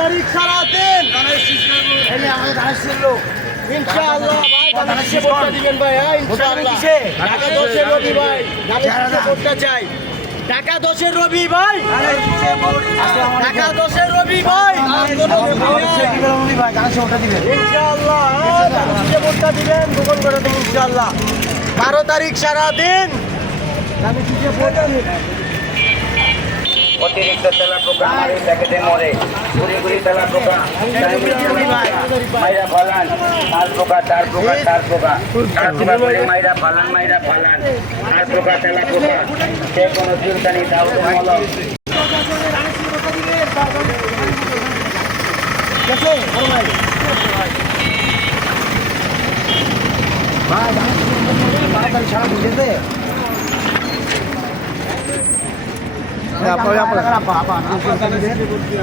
তারিখ সারাদিন আমাদের ধানের লোক ইনশাআল্লাহ ভাই ধানের ভোটটা দিবেন ভাই ইনশাআল্লাহ ঢাকা 10-এর রবি ভাই ধানের ভোটটা চাই ঢাকা 10-এর রবি ভাই ঢাকা 10-এর রবি ভাই ইনশাআল্লাহ ধানের ভোটটা দিবেন দোকান করে দেবেন ইনশাআল্লাহ 12 তারিখ সারাদিন ধানের ভোট অতিরিক্ত তেলা পোকা মারি প্যাকেটে মরে ঘুরি ঘুরি তেলা পোকা মাইরা ফালান তার পোকা তার পোকা তার পোকা তার পোকা করে মাইরা ফালান তার পোকা তেলা পোকা সে কোনো চুলকানি দাও মলম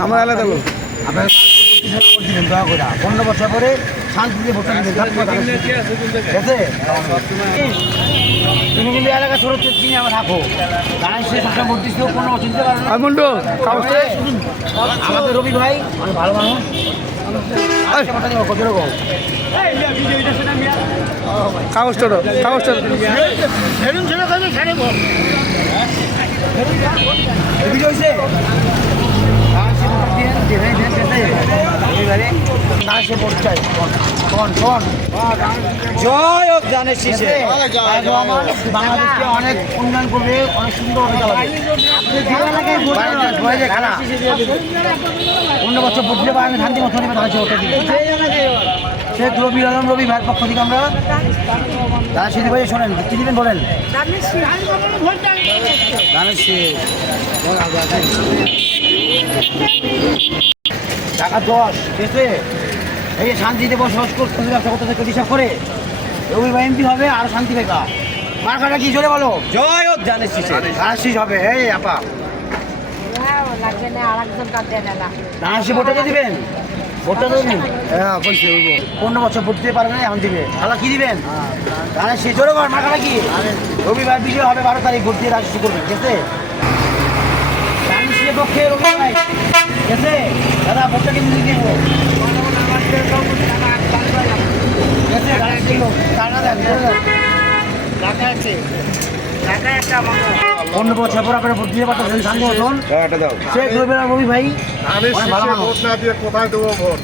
আমার আলাদা লোক আপনার দয়া করে 15 বছর পরে শান্তি দিয়ে ভোট দিবেন তুমি কিন্তু এলাকা ছোট চিনি আমার থাকো গাড়ি সে সবসময় ভোট দিচ্ছ কোনো অসুবিধা আমাদের রবি ভাই অনেক ভালো মানুষ কাগজটা জয় হোক ধানের শীষে বাংলাদেশকে অনেক উন্নয়ন করবে অনেক সুন্দর খেলা 15 বছর ভোট দিলে আমি শান্তি মতো শেখ রবি আলম রবি ভাইয়ের পক্ষ থেকে আমরা ধানের শীষ ভাই শোনেন কি দিবেন বলেন ধানের শীষ টাকা 10 দেশে এই শান্তিতে বসবাস করতে ব্যবসা করতে হিসাব করে রবি ভাই এমপি হবে আর শান্তি বেকা মার্কাটা কি চলে বলো জয় হোক ধানের শীষ হবে এই আপা ধানের শীষ ভোটটা দিবেন ভোটটা দেবেন হ্যাঁ বলছি 15 বছর ভোট দিতে পারবে না এখন দিবে তাহলে কি দিবেন ধানের শীষ জোরে কর মার্কাটা কি রবি ভাই বিজয় হবে 12 তারিখ ভোট দিয়ে রাজনীতি করবেন ঠিক আছে ধানের শীষের পক্ষে রবি ভাই ঠিক আছে দাদা ভোটটা কিন্তু দিয়ে দেবো অন্য বছর পর আপনারা ভোট দিতে পারতেন শান্তি মতন শেখ রবি ভাই আমি ভোট না দিয়ে কোথায় দেবো ভোট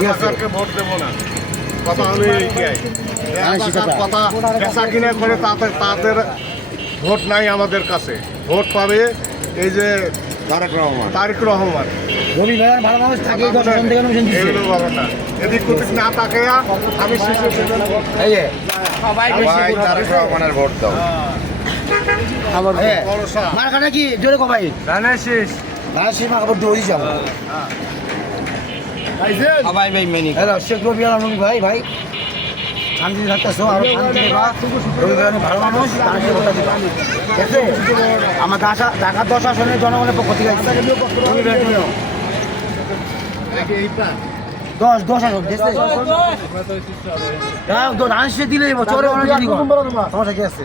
সরকারকে ভোট দেবো না কথা হলো এইটাই কথা পেশা কিনে করে তাদের ভোট নাই আমাদের কাছে ভোট পাবে এই যে তারেক রহমান রবি ভাই ভালো মানুষ থাকে এদিক ওদিক না তাকে আমি রহমানের ভোট দাও মার্কাটা কি জোরে কো ভাই ধানের শীষ মার্কা ভোট দিয়ে যাবো সবাই ভাই মেনি হ্যালো শেখ রবি আলম রবি ভাই ভাই শান্তি থাকতেছো আরো শান্তি দেবা রবি ভাই ভালো মানুষ তাকে ভোটটা দিবা ঠিক আছে আমার ঢাকা 10 আসনের জনগণের পক্ষ থেকে 10 আসন ধান দিলে সমস্যা কি আছে